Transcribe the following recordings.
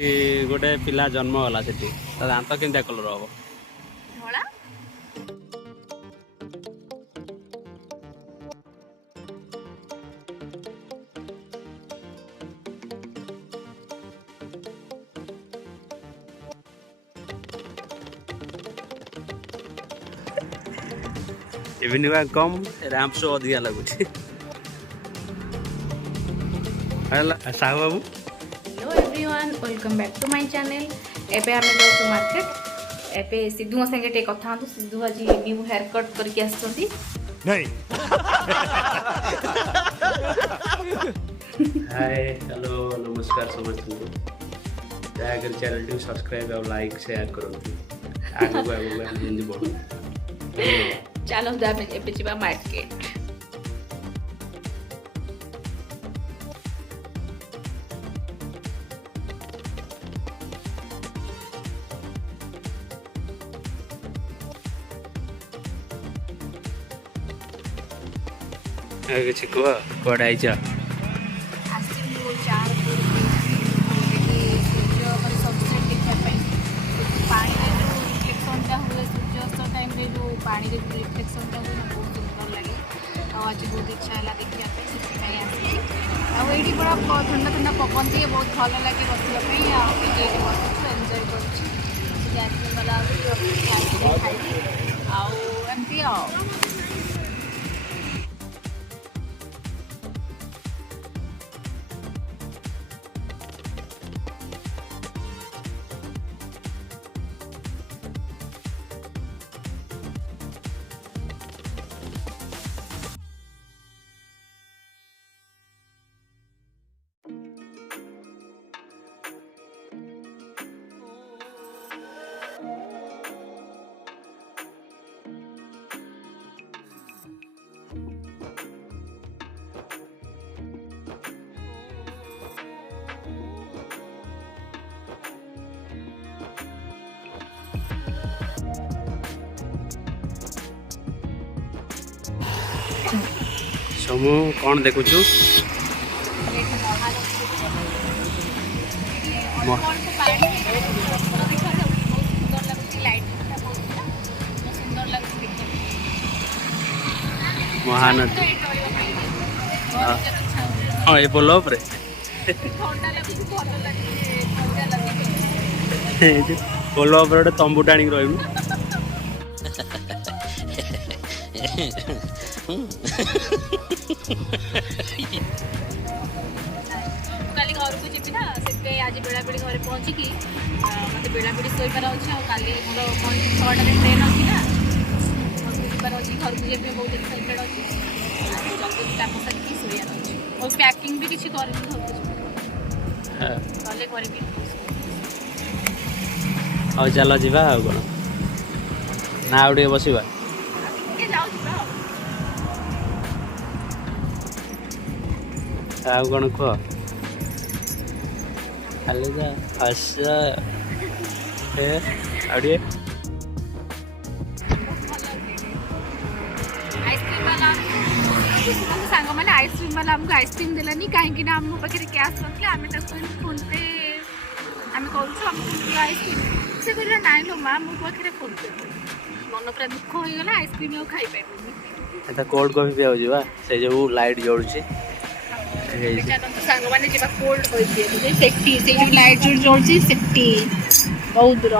गोटे पिला जन्म होला सेठी दांत केनता कलर हम धला evening walk cum ramp show अधिका लगुच साहू बाबू hello everyone welcome back to my channel एबे आमे जाऊ मार्केट एबे सिद्धू संगे टे कथा हंतु सिद्धू आज न्यू हेयर कट करके आछंती नहीं हाय हेलो नमस्कार समस्त दयाकर चैनल टी सब्सक्राइब और लाइक शेयर करंतु आगो आगो हम हिंदी बोल चलो दामे एबे जिबा मार्केट किसी कह कौन आई पानी रिफ्लेक्शन हुए ना बहुत सुंदर लगे आज बहुत इच्छा है देखा ये पूरा ठंडा ठंडा पवन दिए बहुत भल लगे बसवाई बस एंजय करमती समू कौन देखुचु महानदी हाँ ये बोलो पर बोलो पर तंबू टाणी रही काली घर को जी ना से आज बेला बेड़ी घर पहुँचिकी मत बेला बेड़ी शोबार अच्छे काली मोर 6टार ट्रेन अच्छी ना घर को जबार अच्छी घर को जी बहुत एक्साइटेड अच्छी जल्दी कम सारिकी शोयार अच्छे और पैकिंग भी किसी कर चल जा कौन ना आउ बसवा कौन कह खाली हस आउे सांग मैंने आइसक्रीम वाला आमको आइसक्रीम देलानी कहीं आम पाखे कैश रखले आम फोन पे आम कर आइसक्रीम से कहला नाई लो माँ मो पाखे फोन पे मन पूरा दुख हो गला आइसक्रीम आउ खाई पाइबनी कोल्ड कॉफी पिया से जो लाइट जलुची सांग मैंने जब कोल्ड सेफ्टी से लाइट जो जलुची सेफ्टी बहुत दूर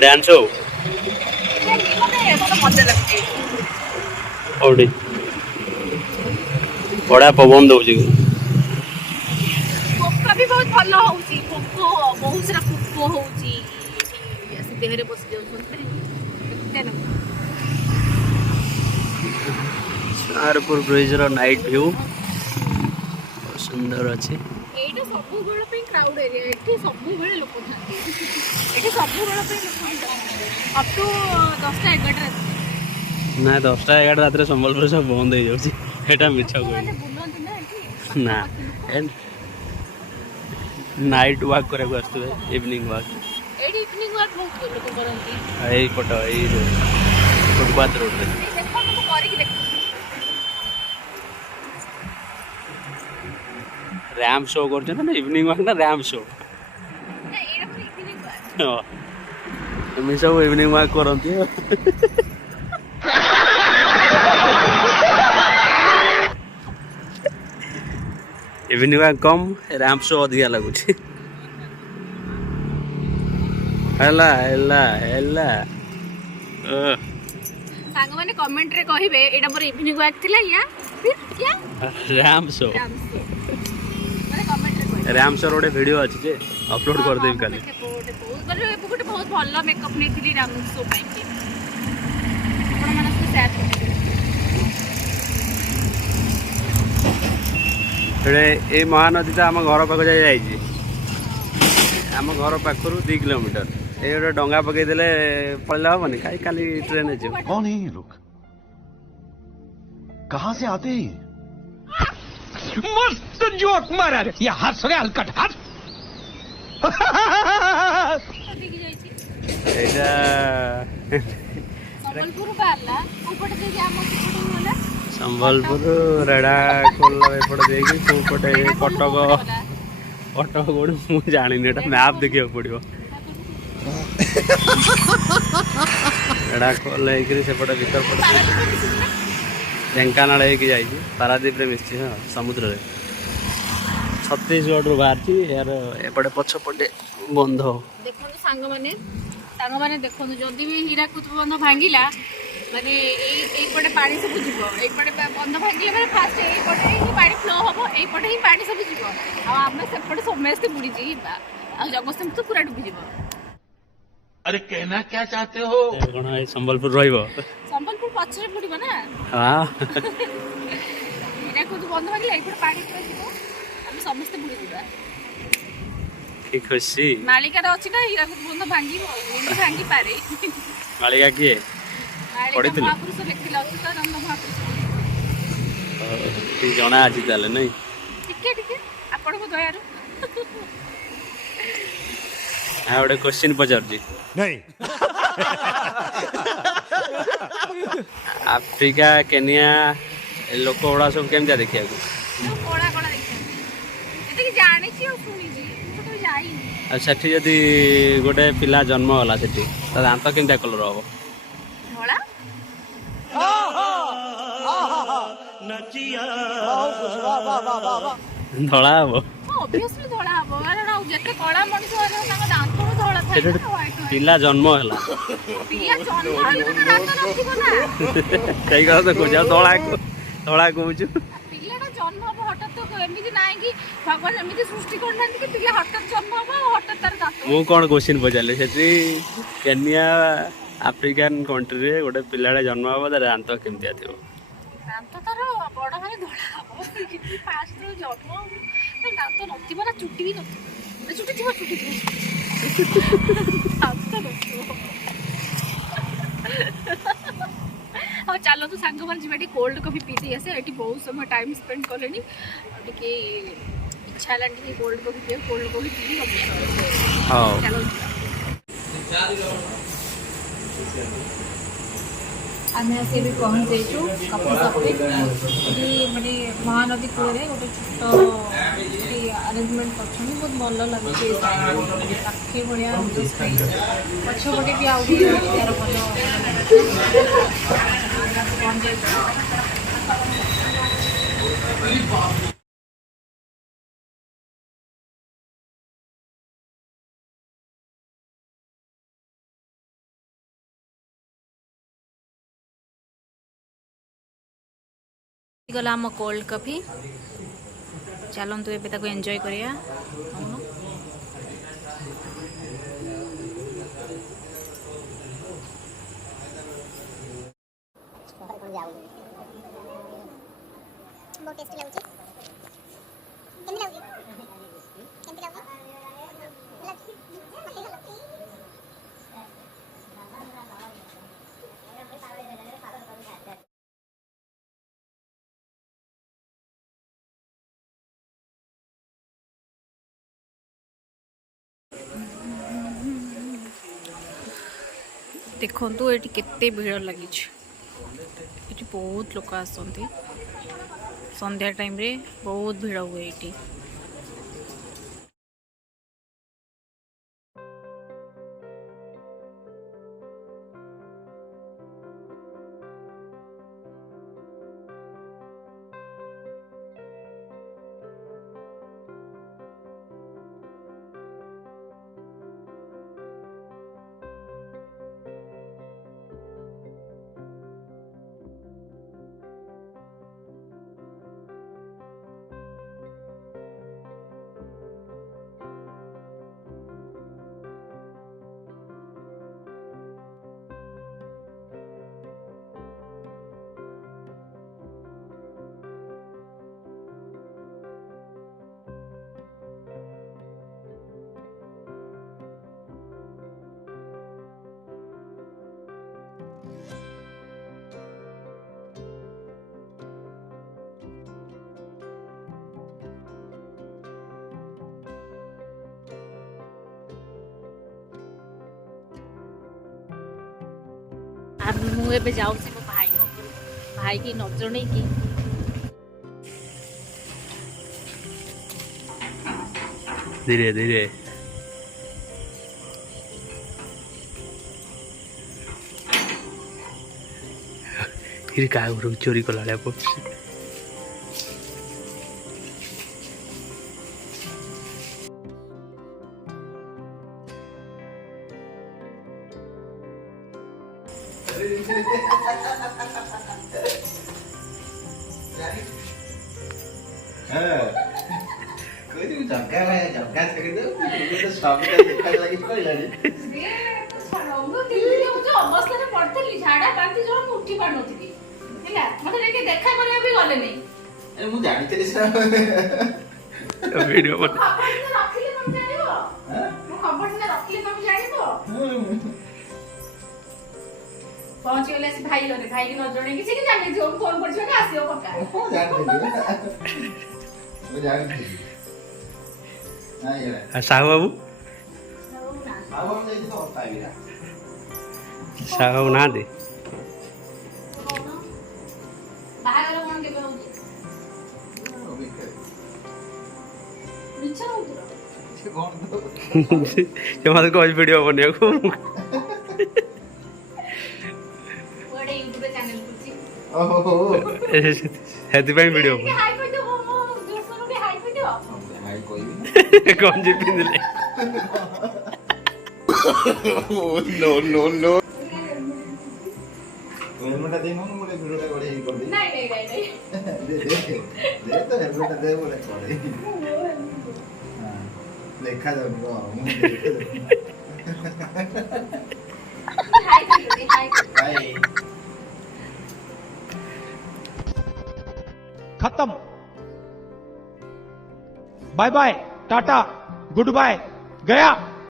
डांस हो मजा लगती ओडी बड़ा पवन दौर पोका भी बहुत भल होची पोको बहुत सारा पोको होची ऐसे देहरे बस जाउ सारपुर ब्रिज रो नाइट व्यू सुंदर अच्छे एटा सब बेला पे क्राउड एरिया एठी सब बेला लोक थांती एठी सब बेला पे लोक अप टू 10टा 11टा ना 10टा 11 रात संबलपुर सब बंद हो जाउची एटा मिछा कोई ना नाइट वॉक करे आसुवे इवनिंग वॉक एडी इवनिंग वॉक बहुत लोग କରନ୍ତି। ଏଇ ପଟ ଏଇ ଫୁଟପାଥ ରୋଡରେ ଦେଖନ୍ତୁ ମୁଁ କରିକି ଦେଖ ର୍ୟାମ୍ପ ଶୋ କରୁଛନ୍ତି ନା ଇଭିନିଂ ୱାକ୍ ନା ର୍ୟାମ୍ପ ଶୋ? ଏଇଟା ପୁରା ଇଭିନିଂ ୱାକ୍। ହଁ ଏମିତି ସବୁ ଇଭିନିଂ ୱାକ୍ କରନ୍ତି। ଇଭିନିଂ ୱାକ୍ କମ୍ ର୍ୟାମ୍ପ ଶୋ ଅଧିକା ଲାଗୁଛି। ହେଲା ହେଲା ହେଲା ସାଙ୍ଗମାନେ କମେଣ୍ଟରେ କହିବେ ଏଇଟା ମୋର ଇଭିନିଂ ୱାକ୍ ଥିଲା ର୍ୟାମ୍ପ ଶୋ। ମାନେ କମେଣ୍ଟରେ କହିବେ। ର୍ୟାମ୍ପ ଶୋର ଗୋଟେ ଭିଡ଼ିଓ ଅଛି ଯେ ଅପଲୋଡ଼ କରିଦେବି କାଲି। ଗୋଟେ ବହୁତ ଭଲ ମେକଅପ୍ ନେଇଥିଲି ରାମ ଶୋ ପାଇଁକି ଆପଣମାନଙ୍କ ସହିତ ସେୟାର କରିଥିଲି। ଏଇ ମହାନଦୀ ତ ଆମ ଘର ପାଖ ଯାଇ ଯାଇଛି। ଆମ ଘର ପାଖରୁ 2 କିଲୋମିଟର। ଏଇ ଗୋଟେ ଡଙ୍ଗା ପକେଇଦେଲେ ପଳେଇଲେ ହବନି? କାଲି ଟ୍ରେନରେ ଯିବ। कौन है ये लोग? कहां से आते हैं? मस्त जोक मारा रे ये हंस रे हलकट हंस। ଏଇଟା ସମ୍ବଲପୁର ବାହାରିଲା କୋଉପଟେ ଦେଇକି ଆମ ସେପଟେ ଗଲା ସମ୍ବଲପୁର ରେଢ଼ାଖୋଲ ଏପଟେ ଦେଇକି କୋଉପଟେ କଟକ କୋଉଠି ମୁଁ ଜାଣିନି। ଏଟା ମ୍ୟାପ୍ ଦେଖିବାକୁ ପଡ଼ିବ। ରେଢ଼ାଖୋଲ ହେଇକିରି ସେପଟେ ଭିତର ପଟେ ଢେଙ୍କାନାଳ ହେଇକି ଯାଇଛି। ପାରାଦ୍ୱୀପରେ ମିଶିଛି। ହଁ ସମୁଦ୍ରରେ ଛତିଶଗଡ଼ରୁ ବାହାରିଛି। ଏହାର ଏପଟେ ପଛପଟେ ବନ୍ଧ। ଦେଖନ୍ତୁ ସାଙ୍ଗମାନେ ଦେଖନ୍ତୁ ଯଦି ବି ହୀରାକୁଦ ବନ୍ଧ ଭାଙ୍ଗିଲା ମାନେ ଏଇପଟେ ପାଣି ସବୁ ଯିବ। ଏଇପଟେ ବନ୍ଧ ଭାଙ୍ଗିଲେ ମାନେ ଫାଷ୍ଟ ଏଇପଟେ ହିଁ ପାଣି ଫ୍ଲୋ ହବ। ଏଇପଟେ ହିଁ ପାଣି ସବୁ ଯିବ ଆଉ ଆମେ ସେପଟେ ସମସ୍ତେ ବୁଡ଼ିଯିବା ଆଉ ଜଗତସିଂହପୁର ପୁରା ଡୁବିଯିବ। अरे कहना क्या चाहते हो? କ'ଣ ଏଇ ସମ୍ବଲପୁର ରହିବ? ସମ୍ବଲପୁର ପଛରେ ବୁଡ଼ିବ ନା। ହଁ ହୀରାକୁଦ ବନ୍ଧ ଭାଙ୍ଗିଲା ଏଇପଟେ ପାଣି ପୁରା ଯିବ ଆମେ ସମସ୍ତେ ବୁଡ଼ିଯିବା। କି ଖୁସି। ମାଳିକାରେ ଅଛି ନା ହୀରାକୁଦ ବନ୍ଧ ଭାଙ୍ଗିବ ଭାଙ୍ଗି ପାରେ। ମାଳିକା କିଏ ପଢିଥିଲେ? ମହାପୁରୁଷ ଲେଖିଲା ଅଚ୍ୟୁତାନନ୍ଦ ମହାପୁରୁଷ। ଜଣା ଅଛି ତାହେଲେ ନାଇଁ? ଟିକେ ଆପଣଙ୍କ ଦୟାରୁ। ଆଉ ଗୋଟେ କ୍ୱେଶ୍ଚିନ୍ ପଚାରୁଛି। नहीं ଆଫ୍ରିକା କେନିଆ ଲୋକ ଗୁଡ଼ା ସବୁ କେମିତିଆ ଦେଖିବାକୁ? କଳା ଦେଖିଛନ୍ତି ଯେତିକି ଜାଣିଛି ଆଉ ଶୁଣିଛି ମୁଁ ତ ଯାଇନି। ଆଉ ସେଠି ଯଦି ଗୋଟେ ପିଲା ଜନ୍ମ ହେଲା ସେଠି ତା ଦାନ୍ତ କେମିତିଆ କଲର ହବ? ଧଳା। ଧଳା ହବ। ଅବଭିୟସଲି ଧଳା ହବ କାରଣ ଯେତେ କଳା ମଣିଷ ତାଙ୍କ ଦାନ୍ତ ଧଳା ଥାଏ ସେଠି ନା ହ୍ୱାଇଟ୍ ପିଲା ଜନ୍ମ ହେଲା ପିଲା ଜନ୍ମ ହେଲେ ତ ଦାନ୍ତ ନଥିବ ନା। ସେଇ କଥା ତ କହୁଛି। ଆଉ ଧଳା କହୁଛୁ? ପିଲାଟା ଜନ୍ମ ହବ ହଠାତ୍ ତ ଏମିତି ନାହିଁ କି ଭଗବାନ ଏମିତି ସୃଷ୍ଟି କରିନାହାନ୍ତି କି ପିଲା ହଠାତ୍ ଜନ୍ମ ହବ ଆଉ ହଠାତ୍ ତାର ଦାନ୍ତ। ମୁଁ କ'ଣ କ୍ୱେଶ୍ଚିନ୍ ପଚାରିଲି? ସେଠି କେନିଆ ଆଫ୍ରିକାନ୍ କଣ୍ଟ୍ରିରେ ଗୋଟେ ପିଲାଟା ଜନ୍ମ ହବ ତାର ଦାନ୍ତ କେମିତିଆ ଥିବ? ଦାନ୍ତ ତାର ବଡ଼ ମାନେ ଧଳା ହବ କିନ୍ତୁ ଫାଷ୍ଟ ଜନ୍ମ ଦାନ୍ତ ନଥିବ ନା ଚୁଟି ବି ନଥିବ। ଚୁଟି ଥିବ ଦାନ୍ତ ନଥିବ। ଆଉ ଚାଲନ୍ତୁ ସାଙ୍ଗମାନେ ଯିବା ଟିକେ କୋଲ୍ଡ କଫି ପିଇ ଆସେ। ଏଠି ବହୁତ ସମୟ ଟାଇମ୍ ସ୍ପେଣ୍ଡ କଲେଣି ଆଉ ଟିକେ ଇଚ୍ଛା ହେଲାଣି ଟିକେ କୋଲ୍ଡ କଫି ପିଇ ପିଇ ଚାଲନ୍ତୁ। ଆମେ ଆସି ଏବେ ପହଞ୍ଚିଯାଇଛୁ କଫି ସପ୍ରେ। ଏଠି ମାନେ ମହାନଦୀ କୂଳରେ ଗୋଟେ ଛୋଟ ଗୋଟେ ଆରେଞ୍ଜମେଣ୍ଟ କରିଛନ୍ତି ବହୁତ ଭଲ ଲାଗୁଛି। ପାଖି ଭଳିଆ ପଛପଟେ ବି ଆହୁରି ତାର ଭଲ ପହଞ୍ଚାଇଛୁ। गला आम कोल्ड कॉफी चलतु एबे ताको एंजॉय करिया। बहुत टेस्टी लाଗୁଛି। କେମିତି ଲାଗୁଛି? କେମିତି ଲାଗୁଛି? देखो ये केते भीड़ लगी बहुत लोक आसती संध्या टाइम रे बहुत भीड़ हुए ये। मुझे जाऊँ मो भाई भाई की नजर नहीं की धीरे धीरे फिर क्या घर चोरी कला पड़े वीडियो पहुंच गले भाई घरे भाई की नजर नहीं किसी के जाने जो फोन कर ना आसियो पक्का को जान दे साहू बाबू बाबू हम जाई तो होता है साहू बाबू ना दे बाहर कोन के होउची निचा होउतरा से कोन तो ये मत कोई वीडियो बने को बड़े यूट्यूब चैनल कुची ओहो हेती पे वीडियो हाई कर दो मो दोस्तों के हाई कर दो हाय कोई कौन जी पिन ले नो नो नो हेलमेट दे मो मोरे वीडियो करे ही कर दे नहीं दे तो हेलमेट दे मोरे करे हां देखा जाबो हाई कर दो हाई हाय खत्म bye bye tata goodbye गया।